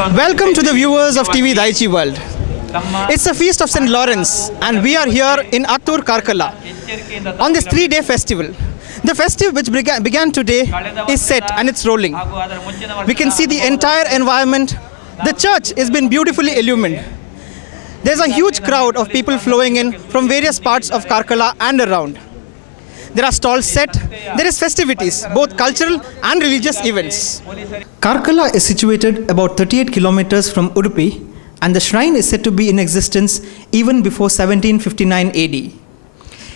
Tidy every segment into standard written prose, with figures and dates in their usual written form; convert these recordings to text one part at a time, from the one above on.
Welcome to the viewers of TV Daiichi World. It's the feast of St. Lawrence and we are here in Attur, Karkala on this 3-day festival. The festive which began today is set and it's rolling. We can see the entire environment. The church has been beautifully illumined. There's a huge crowd of people flowing in from various parts of Karkala and around. There are stalls set, there is festivities, both cultural and religious events. Karkala is situated about 38 kilometers from Udupi and the shrine is said to be in existence even before 1759 AD.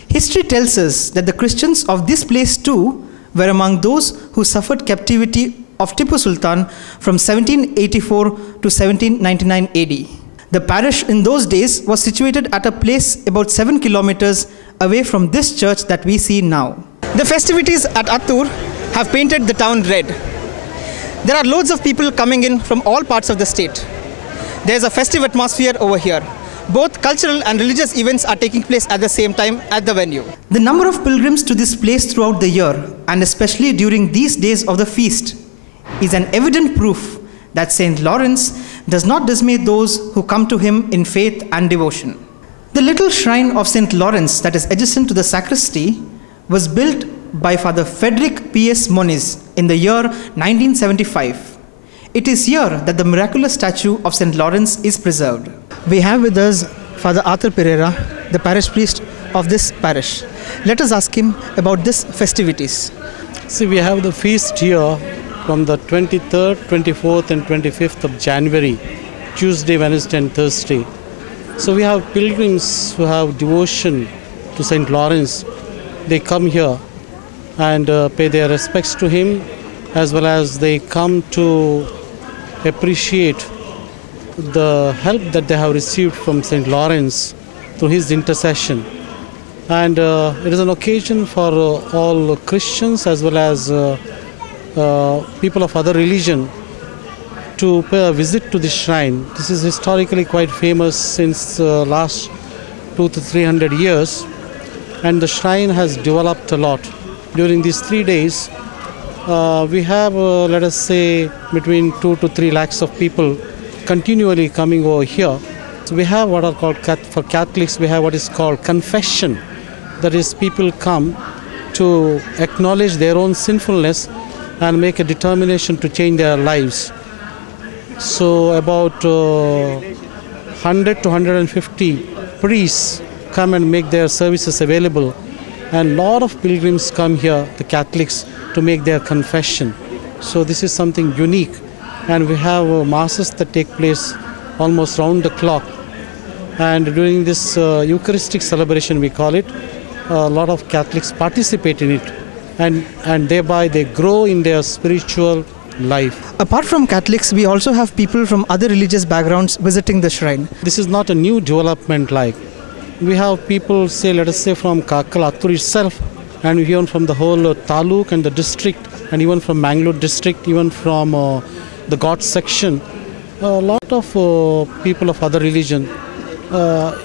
History tells us that the Christians of this place too were among those who suffered captivity of Tipu Sultan from 1784 to 1799 AD. The parish in those days was situated at a place about 7 kilometers away from this church that we see now. The festivities at Attur have painted the town red. There are loads of people coming in from all parts of the state. There's a festive atmosphere over here. Both cultural and religious events are taking place at the same time at the venue. The number of pilgrims to this place throughout the year, and especially during these days of the feast, is an evident proof that St. Lawrence does not dismay those who come to him in faith and devotion. The little shrine of St. Lawrence that is adjacent to the sacristy was built by Father Frederick P.S. Moniz in the year 1975. It is here that the miraculous statue of St. Lawrence is preserved. We have with us Father Arthur Pereira, the parish priest of this parish. Let us ask him about these festivities. See, we have the feast here from the 23rd, 24th and 25th of January, Tuesday, Wednesday and Thursday. So we have pilgrims who have devotion to St. Lawrence. They come here and pay their respects to him, as well as they come to appreciate the help that they have received from St. Lawrence through his intercession. And it is an occasion for all Christians as well as people of other religion to pay a visit to this shrine. This is historically quite famous since last 200 to 300 years, and the shrine has developed a lot. During these 3 days, we have, let us say, between 2 to 3 lakhs of people continually coming over here. So we have what are called, for Catholics, we have what is called confession. That is, people come to acknowledge their own sinfulness and make a determination to change their lives. So about 100 to 150 priests come and make their services available, and a lot of pilgrims come here, the Catholics, to make their confession. So this is something unique, and we have masses that take place almost round the clock, and during this Eucharistic celebration, we call it, a lot of Catholics participate in it, and thereby they grow in their spiritual life. Apart from Catholics, we also have people from other religious backgrounds visiting the shrine. This is not a new development like. We have people, say, let us say from Karkala, Attur itself, and even from the whole Taluk and the district, and even from Mangalore district, even from the Ghat section. A lot of people of other religion.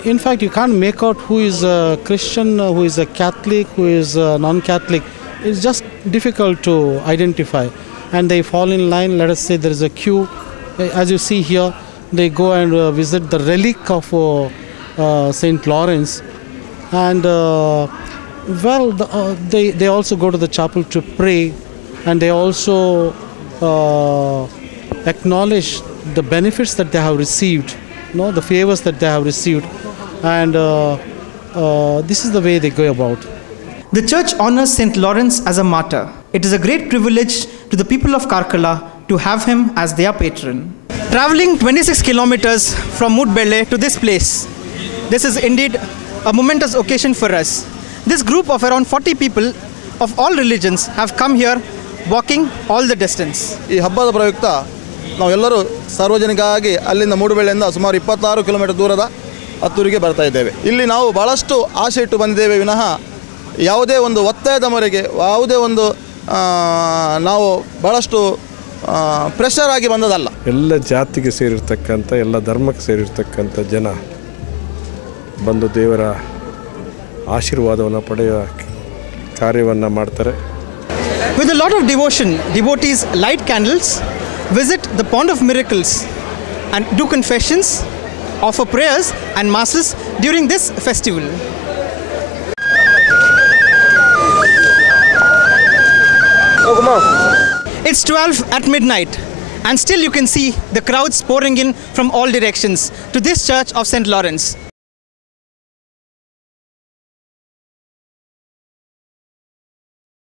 In fact, you can't make out who is a Christian, who is a Catholic, who is a non-Catholic. It's just difficult to identify. And they fall in line. Let us say there is a queue. As you see here, they go and visit the relic of St. Lawrence. And they also go to the chapel to pray, and they also acknowledge the benefits that they have received, the favors that they have received. And this is the way they go about. The church honors St. Lawrence as a martyr. It is a great privilege to the people of Karkala to have him as their patron. Traveling 26 kilometers from Mudbelle to this place, this is indeed a momentous occasion for us. This group of around 40 people of all religions have come here walking all the distance. ಈ ಹಬ್ಬದ ಪ್ರಯುಕ್ತ ನಾವೆಲ್ಲರೂ ಸಾರ್ವಜನಿಕವಾಗಿ ಅಲ್ಲಿಂದ ಮೂಡುಬೆಳ್ಳೆಯಿಂದ ಸುಮಾರು 26 kilometre ದೂರದ ಅತ್ತೂರಿಗೆ ಬರ್ತಾ ಇದ್ದೇವೆ. ಇಲ್ಲಿ ನಾವು ಬಹಳಷ್ಟು ಆಸೆ ಇಟ್ಟು ಬಂದಿದ್ದೇವೆ ವಿನಃ ಯಾವುದೇ ಒಂದು ಒತ್ತಾಯದ ಮೇರೆಗೆ ಯಾವುದೇ ಒಂದು ನಾವು ಬಹಳಷ್ಟು ಪ್ರೆಷರ್ ಆಗಿ ಬಂದದಲ್ಲ. ಎಲ್ಲ ಜಾತಿಗೆ ಸೇರಿರ್ತಕ್ಕಂಥ, ಎಲ್ಲ ಧರ್ಮಕ್ಕೆ ಸೇರಿರ್ತಕ್ಕಂಥ ಜನ ಬಂದು ದೇವರ ಆಶೀರ್ವಾದವನ್ನು ಪಡೆಯುವ ಕಾರ್ಯವನ್ನು ಮಾಡ್ತಾರೆ. With a lot of devotion, devotees light candles, visit the Pond of Miracles and do confessions, offer prayers and masses during this festival. It's 12 at midnight, and still you can see the crowds pouring in from all directions to this church of St. Lawrence.